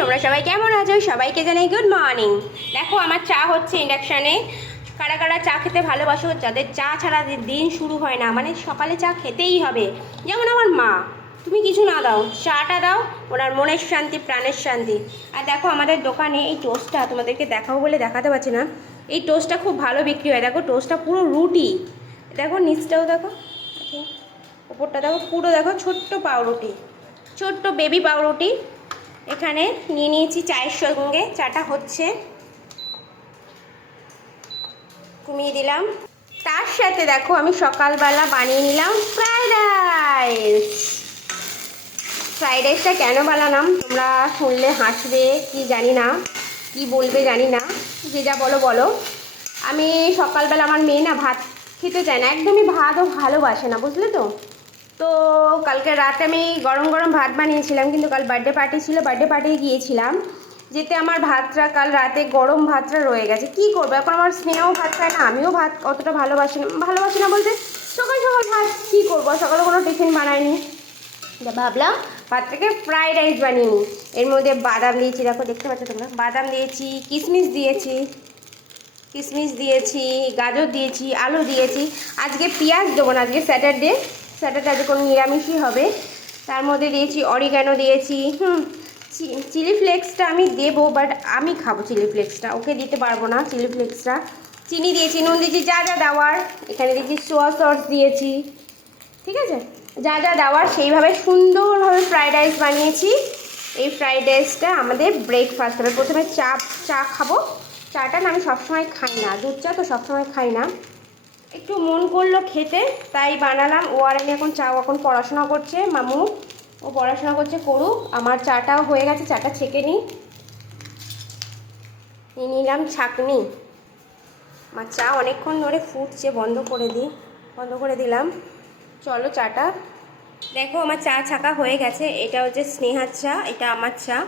তোমরা সবাই কেমন আছো? সবাইকে জানাই গুড মর্নিং। দেখো আমার চা হচ্ছে ইন্ডাকশানে। কারা কারা চা খেতে ভালোবাসো, যাদের চা ছাড়া দিন শুরু হয় না, মানে সকালে চা খেতেই হবে। যেমন আমার মা, তুমি কিছু না দাও, চাটা দাও, ওনার মনের শান্তি প্রাণের শান্তি। আর দেখো আমাদের দোকানে এই টোস্টটা তোমাদেরকে দেখাবো বলে দেখাতে পারছি না, এই টোস্টটা খুব ভালো বিক্রি হয়। দেখো টোস্টটা পুরো রুটি, দেখো নিচটাও দেখো, ওপরটা দেখো, পুরো দেখো ছোট্ট পাউরুটি, ছোট্ট বেবি পাউরুটি। এখানে নিয়ে নিয়েছি চায়ের সঙ্গে, চাটা হচ্ছে, কমিয়ে দিলাম। তার সাথে দেখো আমি সকালবেলা বানিয়ে নিলাম ফ্রাইড রাইস। ফ্রাইড রাইসটা কেন বানালাম তোমরা শুনলে হাসবে কি জানি না, কি বলবে জানি না, যে যা বলো বলো। আমি সকালবেলা, আমার মেয়ে না ভাত খেতে চায় না, একদমই ভাতও ভালোবাসে না, বুঝলে তো। তো কালকে রাতে আমি গরম গরম ভাত বানিয়েছিলাম, কিন্তু কাল বার্থডে পার্টি ছিল, বার্থডে পার্টি গিয়েছিলাম, যেতে আমার ভাতটা কাল রাতে গরম ভাতটা রয়ে গেছে। কি করবো এখন, আমার স্নেহও ভাত খায় না, আমিও ভাত অতটা ভালোবাসি না বলতে, সকাল সকাল ভাত কী করবো, সকালে কোনো টিফিন বানাইনি, ভাবলাম ভাতটাকে ফ্রাইড রাইস বানিয়ে নিই। এর মধ্যে বাদাম দিয়েছি, দেখো দেখতে পাচ্ছ তোমরা, বাদাম দিয়েছি, কিশমিশ দিয়েছি, গাজর দিয়েছি, আলু দিয়েছি। আজকে পেঁয়াজ দেবো না, আজকে স্যাটারডে আজকে কোনো নিরামিষই হবে। তার মধ্যে দিয়েছি অরিগ্যানো দিয়েছি, চিলি ফ্লেক্সটা আমি দেবো, বাট আমি খাবো চিলি ফ্লেক্সটা, ওকে দিতে পারবো না চিলি ফ্লেক্সটা। চিনি দিয়েছি, নুন দিয়েছি, যা যা দেওয়ার। এখানে দিয়েছি সোয়া সস দিয়েছি, ঠিক আছে, যা যা দেওয়ার সেইভাবে সুন্দরভাবে ফ্রাইড রাইস বানিয়েছি। এই ফ্রাইড রাইসটা আমাদের ব্রেকফাস্ট হবে। প্রথমে চা খাবো। চাটা না আমি সবসময় খাই না, দুধ চা তো সবসময় খাই না, একটু মন করলো খেতে তাই বানালাম। ও আর আমি এখন পড়াশোনা করছে, মামু ও পড়াশোনা করছে, করুক, আমার চাটাও হয়ে গেছে, চাটা ছেঁকে নিই। নিয়ে নিলাম ছাঁকনি, আমার চা অনেকক্ষণ ধরে ফুটছে, বন্ধ করে দিলাম। চলো চাটা দেখো, আমার চা ছাঁকা হয়ে গেছে। এটা হচ্ছে স্নেহার চা, এটা আমার চা।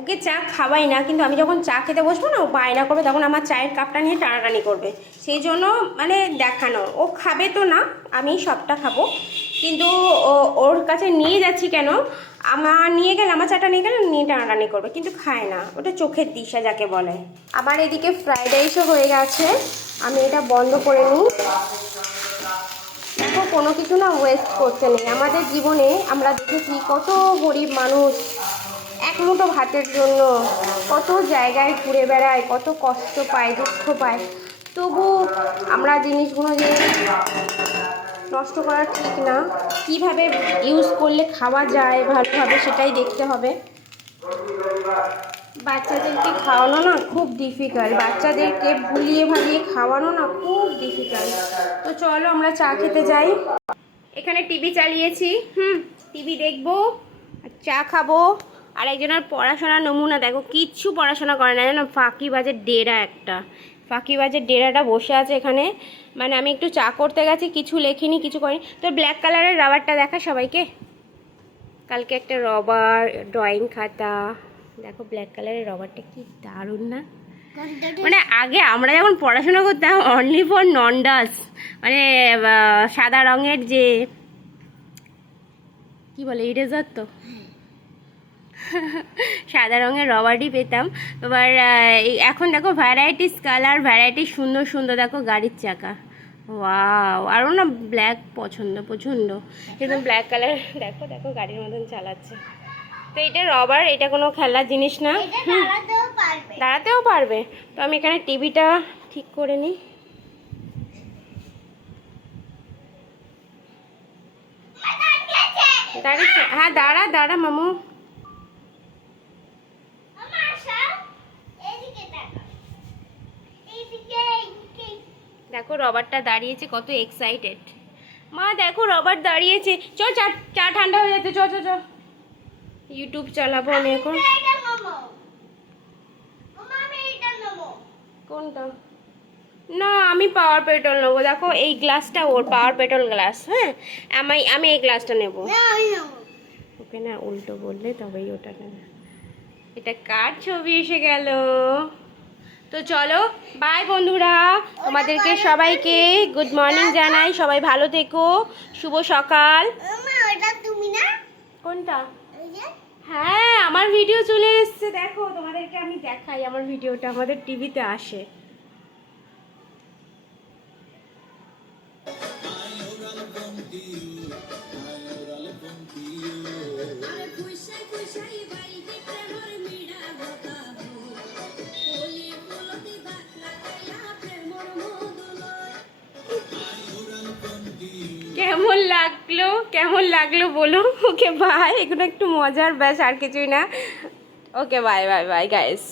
ওকে চা খাওয়াই না, কিন্তু আমি যখন চা খেতে বসবো না, ও বায়না করবে, তখন আমার চায়ের কাপটা নিয়ে টানাটানি করবে, সেই জন্য মানে দেখানো। ও খাবে তো না, আমি সবটা খাবো, কিন্তু ওর কাছে নিয়ে যাচ্ছি কেন, আমার চাটা নিয়ে গেলে নিয়ে টানাটানি করবে, কিন্তু খায় না, ওটা চোখের দিশা যাকে বলে। আবার এদিকে ফ্রাইড রাইসও হয়ে গেছে, আমি এটা বন্ধ করে নিই। দেখো কোনো কিছু না ওয়েস্ট করতে নেই আমাদের জীবনে। আমরা দেখেছি কত গরিব মানুষ এক মুঠো ভাতের জন্য কত জায়গায় ঘুরে বেড়ায়, কত কষ্ট পায়, দুঃখ পায়, তবু আমরা জিনিসগুলো যে নষ্ট করা ঠিক না, কিভাবে ইউজ করলে খাওয়া যায় ভালোভাবে সেটাই দেখতে হবে। বাচ্চাদেরকে খাওয়ানো না খুব ডিফিকাল্ট, বাচ্চাদেরকে ভুলিয়ে ভালিয়ে খাওয়ানো না খুব ডিফিকাল্ট। তো চলো আমরা চা খেতে যাই। এখানে টিভি চালিয়েছি, টিভি দেখবো আর চা খাবো। আর একজনের পড়াশোনার নমুনা দেখো, কিচ্ছু পড়াশোনা করে না জানো, ফাঁকিবাজের ডেরা একটা, ফাঁকিবাজের ডেরাটা বসে আছে এখানে। মানে আমি একটু চা করতে গেছি, কিছু লেখিনি, কিছু করিনি। তো ব্ল্যাক কালারের রাবারটা দেখা সবাইকে, কালকে একটা রবার, ড্রয়িং খাতা, দেখো ব্ল্যাক কালারের রবারটা কি দারুণ না। মানে আগে আমরা যখন পড়াশোনা করতাম অনলি ফর নন্ডাস, মানে সাদা রঙের যে কি বলে ইরেজার, তো সাদা রঙের রবারই পেতাম। এবার এখন দেখো ভ্যারাইটিস কালার, ভ্যারাইটিস সুন্দর সুন্দর, দেখো গাড়ির চাকা, ওয়াও। আরও না ব্ল্যাক পছন্দ প্রচণ্ড, কিন্তু ব্ল্যাক কালার দেখো দেখো গাড়ির মতন চালাচ্ছে। তো এটা রবার, এটা কোনো খেলার জিনিস না, দাঁড়াতেও পারবে। তো আমি এখানে টিভিটা ঠিক করে নিই। দাঁড়িয়েছে, হ্যাঁ দাঁড়া মামু। দেখো রবারটা দাঁড়িয়েছে, কত এক্সাইটেড মা, দেখো রবার দাঁড়িয়েছে। চা ঠান্ডা হয়ে যাচ্ছে, চ ইউটিউব চালাবো আমি এখন। কোনটা? না আমি পাওয়ার পেট্রোল নেবো, দেখো এই গ্লাসটা ওর পাওয়ার পেট্রোল গ্লাস, হ্যাঁ আমি এই গ্লাসটা নেবো। ওকে না উল্টো বললে তবেই ওটা নেবে। এটা কার ছবি এসে গেল। তো চলো বাই বন্ধুরা, তোমাদেরকে সবাইকে গুড মর্নিং জানাই, সবাই ভালো থেকো, শুভ সকাল। কোনটা? হ্যাঁ আমার ভিডিও চলে এসেছে, দেখো তোমাদেরকে আমি দেখাই, আমার ভিডিওটা আমাদের টিভিতে আসে। কেমন লাগলো বলো। ওকে বাই, এগুলো একটু মজার, ব্যাস আর কিছুই না। Okay bye bye bye guys.